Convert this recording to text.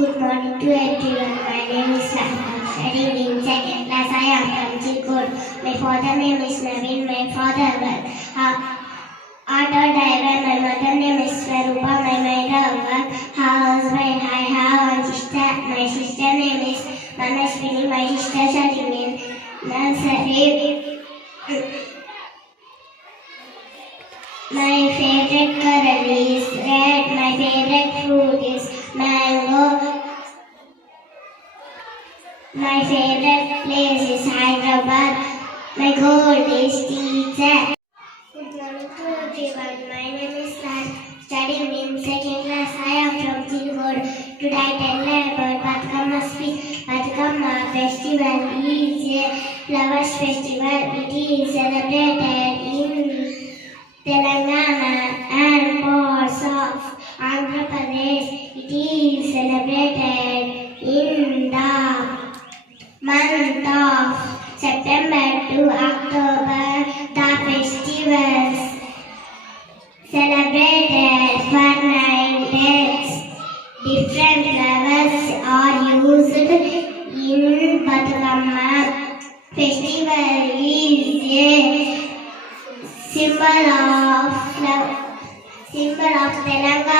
Good morning to everyone. My name is Rahma. I am studying in second class. I am from Chilkot. My father name is Naveen. My father was auto driver. My mother name is Swarupa. My mother was housewife. I have one sister. My sister name is Manashwini. My sister studying in nursery. My favorite color is red. My favorite fruit is mango. My favorite place is Hyderabad. My goal is teacher. Good morning to everyone. My name is Raj. Studying in second class. I am from Chilkot. Today I tell about Batkama speech. Batkama festival is a flowers festival. It is celebrated in Telangana and parts of Andhra Pradesh. It is celebrated in the month of September to October. The festivals celebrated for 9 days. Different flowers are used in Batkama. Festival is a symbol of Telangana